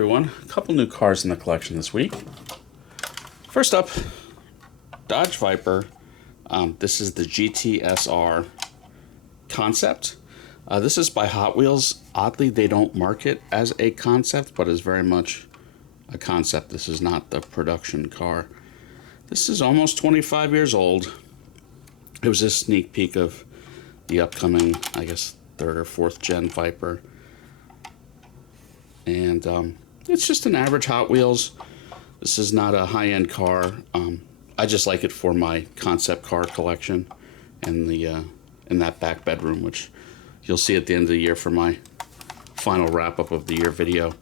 Everyone, a couple new cars in the collection this week. First up, Dodge Viper. This is the GTS-R concept. This is by Hot Wheels. Oddly, they don't mark it as a concept, but is very much a concept. This is not the production car. This is almost 25 years old. It was a sneak peek of the upcoming, I guess, 3rd or 4th gen Viper. And it's just an average Hot Wheels. This is not a high-end car. I just like it for my concept car collection and the in that back bedroom, which you'll see at the end of the year for my final wrap-up of the year video.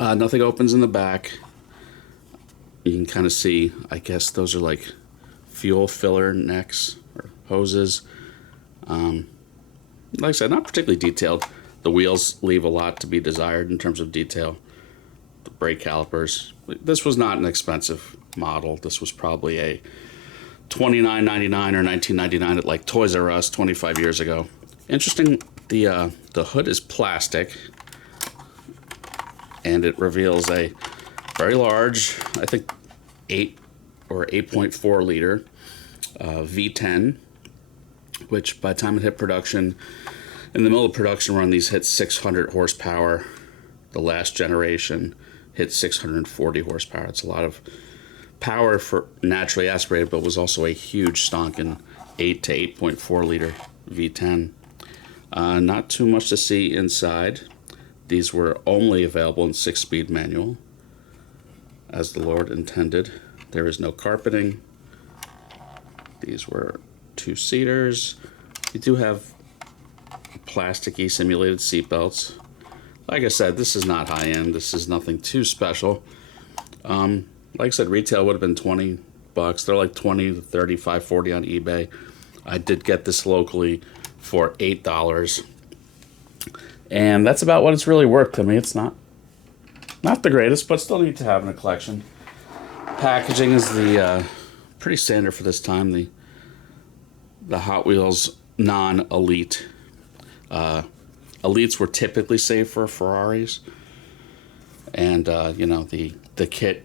Nothing opens in the back. You can kind of see, I guess those are like fuel filler necks or hoses. Like I said, not particularly detailed. The wheels leave a lot to be desired in terms of detail. The brake calipers. This was not an expensive model. This was probably a $29.99 or $19.99 at like Toys R Us 25 years ago. Interesting, the hood is plastic, and it reveals a very large, I think 8 or 8.4 liter V10, which by the time it hit production, in the middle of production run, these hit 600 horsepower. The last generation hit 640 horsepower. It's a lot of power for naturally aspirated, but was also a huge stonking 8 to 8.4 liter V10. Not too much to see inside. These were only available in 6-speed manual, as the Lord intended. There is no carpeting. These were 2-seaters. You do have plasticky simulated seat belts. Like I said, this is not high-end. This is nothing too special. Like I said, retail would have been $20. They're like 20 to 35, 40 on eBay. I did get this locally for $8. And that's about what it's really worth to me. It's not the greatest, but still need to have in a collection. Packaging is the pretty standard for this time. The Hot Wheels non-elite. Elites were typically saved for Ferraris, and you know, the kit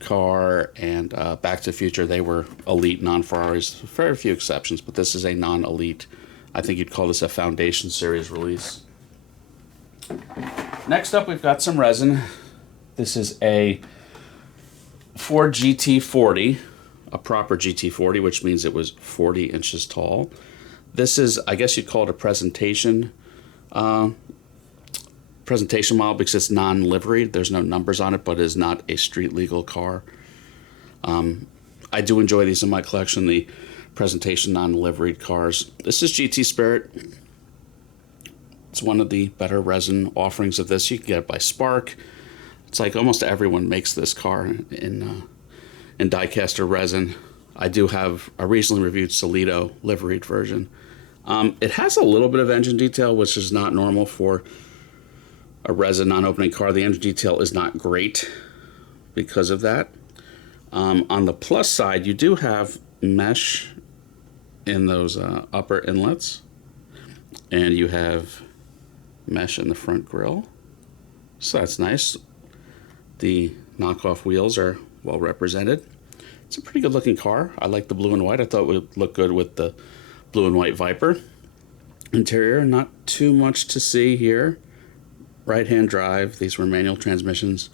car and Back to the Future, they were elite non-Ferraris. Very few exceptions, but this is a non-elite. I think you'd call this a Foundation Series release. Next up, we've got some resin. This is a Ford GT40, a proper GT40, which means it was 40 inches tall. This is, I guess you'd call it a presentation model because it's non-liveried. There's no numbers on it, but it is not a street legal car. I do enjoy these in my collection, the presentation non-liveried cars. This is GT Spirit. It's one of the better resin offerings of this. You can get it by Spark. It's like almost everyone makes this car in Diecast or resin. I recently reviewed Solido liveried version. It has a little bit of engine detail, which is not normal for a resin non-opening car. The engine detail is not great because of that. On the plus side, you do have mesh in those upper inlets, and you have mesh in the front grille, so that's nice. The knockoff wheels are well represented. It's a pretty good looking car. I like the blue and white. I thought it would look good with the blue and white Viper. Interior, not too much to see here. Right-hand drive. These were manual transmissions.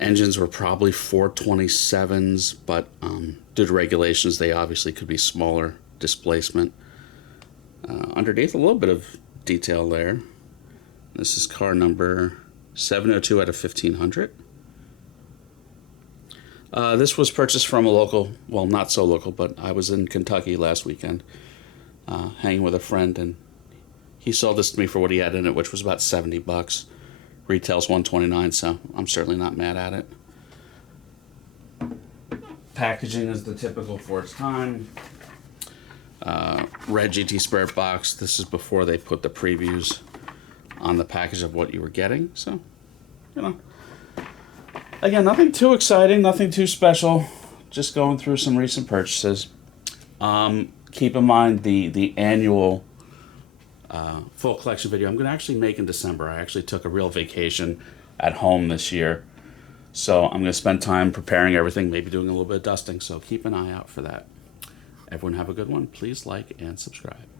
Engines were probably 427s, but due to regulations, they obviously could be smaller displacement. Underneath, a little bit of detail there. This is car number 702 out of 1500. This was purchased from a local, well, not so local, but I was in Kentucky last weekend hanging with a friend, and he sold this to me for what he had in it, which was about $70. Retails $129, so I'm certainly not mad at it. Packaging is the typical for its time. Red GT Spirit box. This is before they put the previews on the package of what you were getting, so, you know. Again, nothing too exciting, nothing too special. Just going through some recent purchases. Keep in mind the annual full collection video I'm going to actually make in December. I actually took a real vacation at home this year. So I'm going to spend time preparing everything, maybe doing a little bit of dusting. So keep an eye out for that. Everyone have a good one. Please like and subscribe.